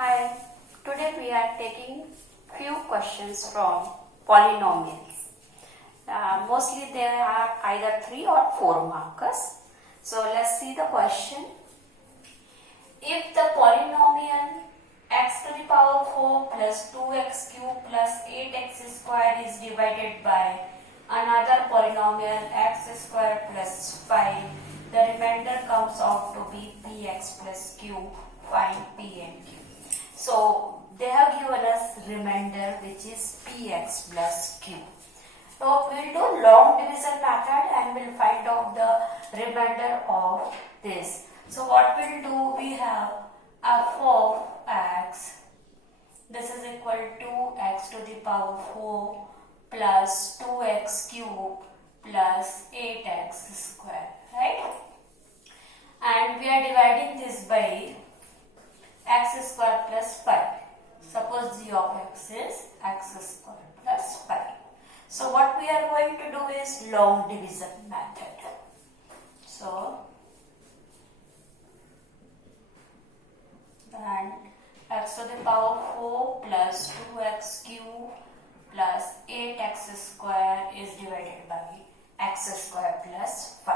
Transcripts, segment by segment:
Hi, today we are taking few questions from polynomials. Mostly there are either 3 or 4 markers. So let's see the question. If the polynomial x to the power 4 plus 2x cube plus 8x square is divided by another polynomial x square plus 5, the remainder comes out to be px plus q. Find p and q. So they have given us remainder which is px plus q. So we will do long division method and we will find out the remainder of this. So what we will do, we have f of x, this is equal to x to the power 4 plus 2x cube plus 8x square, right? And we are dividing this by x square plus 5. Suppose g of x is x square plus 5. So what we are going to do is long division method. So then x to the power 4 plus 2x cube plus 8x square is divided by x square plus 5.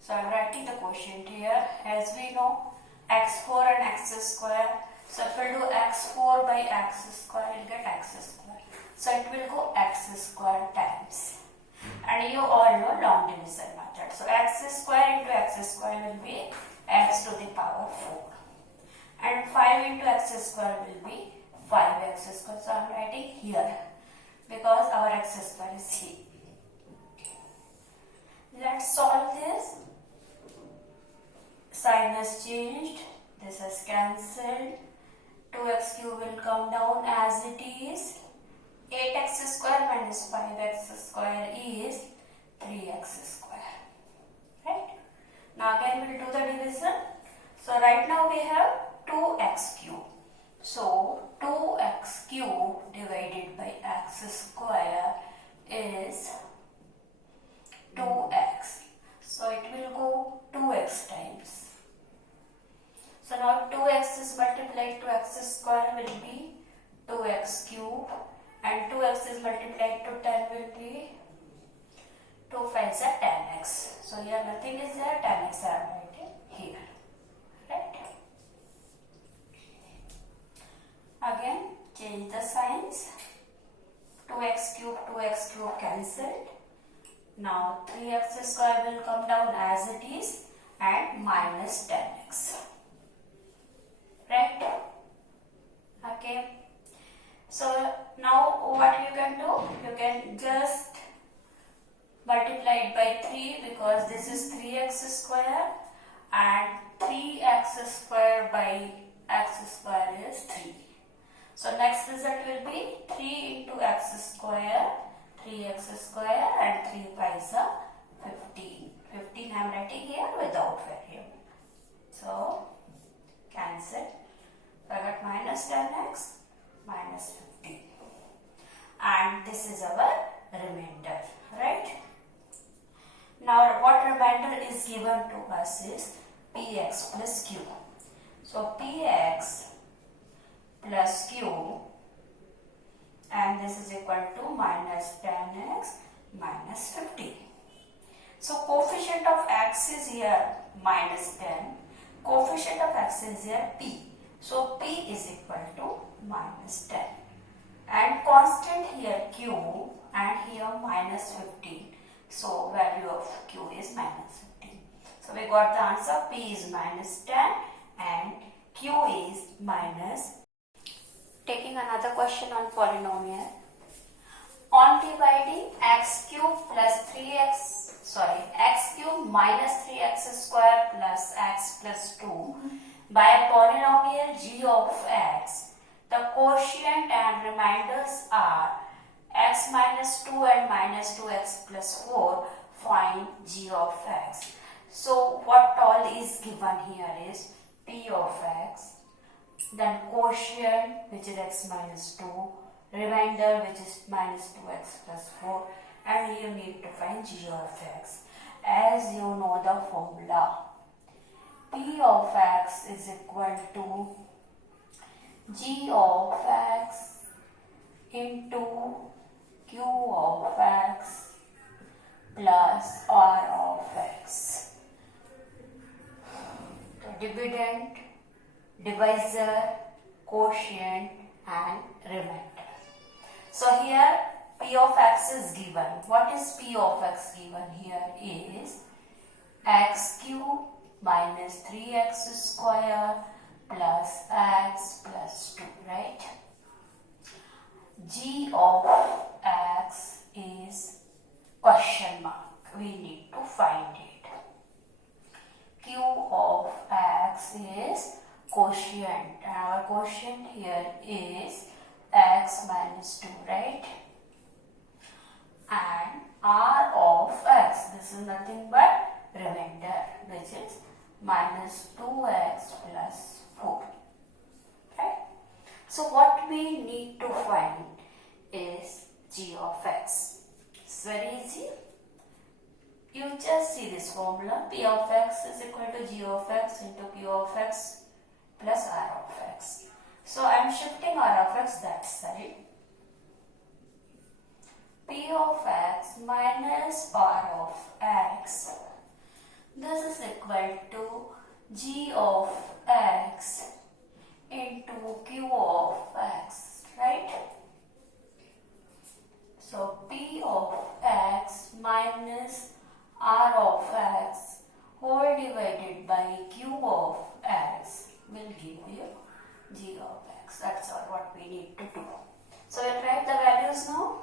So I am writing the quotient here. As we know, x4 and x square. So if we do x4 by x square, we will get x square. So it will go x square times. And you all know long division method. So x square into x square will be x to the power 4. And 5 into x square will be 5x square. So I am writing here because our x square is here. Let's solve this. Sign has changed. This is cancelled. 2x cube will come down as it is. 8x square minus 5x square is 3x square. Right? Now again we will do the division. So right now we have 2x cube. So 2x cube divided by x square is 2x. So it will go 2x times. So now 2x is multiplied to x square will be 2x cube and 2x is multiplied to 10 will be 2 5s are 10x. So here nothing is there, 10x I am writing here. Right? Again change the signs. 2x cube cancelled. Now 3x square will come down as it is and minus 10x. Right? Okay. So now what you can do? You can just multiply it by 3 because this is 3x square and 3x square by x square is 3. So next result will be 3 into x square, 3x square and 3 5s are 15. 15 I am writing here without variable. So cancel. So I got minus 10x minus 15. And this is our remainder, right? Now what remainder is given to us is px plus q. So px plus q and this is equal to minus 10x minus 15. So coefficient of x is here minus 10. Coefficient of x is here p. So p is equal to minus 10. And constant here q and here minus 15. So value of q is minus 15. So we got the answer. P is minus 10 and q is minus. Taking another question on polynomial. On dividing x cube plus x cube minus 3x square plus x plus 2 by a polynomial g of x, the quotient and remainders are x minus 2 and minus 2x plus 4. Find g of x. So what all is given here is p of x, then quotient which is x minus 2, remainder which is minus 2x plus 4, and you need to find g of x. As you know the formula, P of x is equal to g of x into q of x plus r of x. The dividend, divisor, quotient and remainder. So here P of x is given. What is P of x given here is x cube minus 3x square plus x plus 2, right? G of x is question mark. We need to find it. Q of x is quotient. Our quotient here is x minus 2, right? And r of x, this is nothing but remainder, which is minus 2x plus 4. Right? So what we need to find is g of x. It's very easy. You just see this formula. P of x is equal to g of x into q of x plus r of x. So I am shifting r of x that side. P of x minus r of x. This is equal to g of x into q of x, right? So P of x minus r of x whole divided by q of x will give you g of x. That's all what we need to do. So we'll write the values now.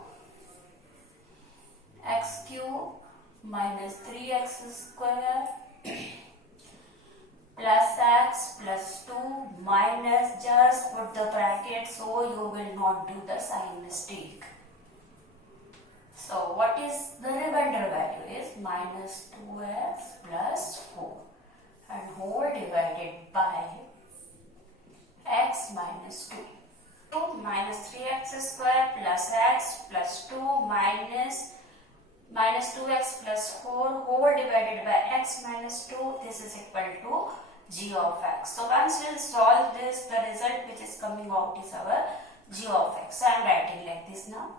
X cube minus 3x square plus x plus 2 minus, just put the bracket so you will not do the sign mistake. So what is the remainder value is minus 2x plus 4 and whole divided by x minus 2. 2 minus 3x square plus x plus 2 minus 2x plus 4 whole divided by x minus 2. This is equal to g of x. So once we will solve this, the result which is coming out is our g of x. So I am writing like this now.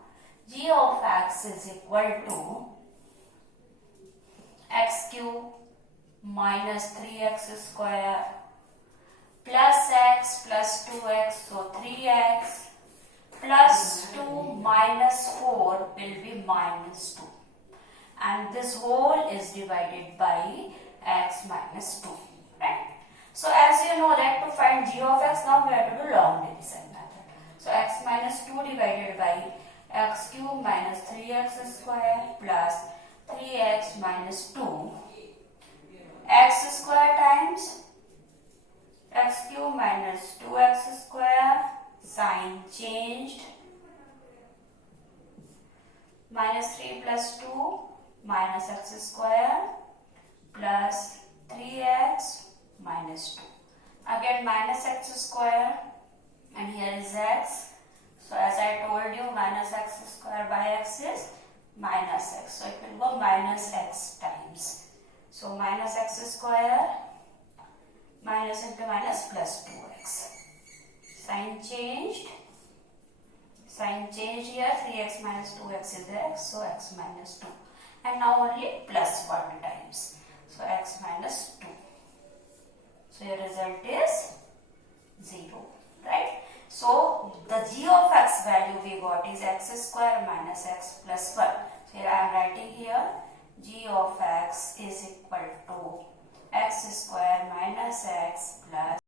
G of x is equal to x cube minus 3x square plus x plus 2x, so 3x plus 2 minus 4 will be minus 2. And this whole is divided by x minus 2, right? So as you know that to find g of x, now we have to do long division method. So x minus 2 divided by x cube minus 3x square plus 3x minus 2, x square times x cube minus 2x square, sign changed, minus 3 plus 2 minus x square plus 3x minus 2. Again minus x square and here is x. So as I told you, minus x square by x is minus x. So it will go minus x times. So minus x square minus into minus plus 2x. Sign changed. Sign changed here. 3x minus 2x is x. So x minus 2. And now only plus 1 times. So x minus 2. So your result is 0. Right? So the g of x value we got is x square minus x plus 1. So here I am writing here g of x is equal to x square minus x plus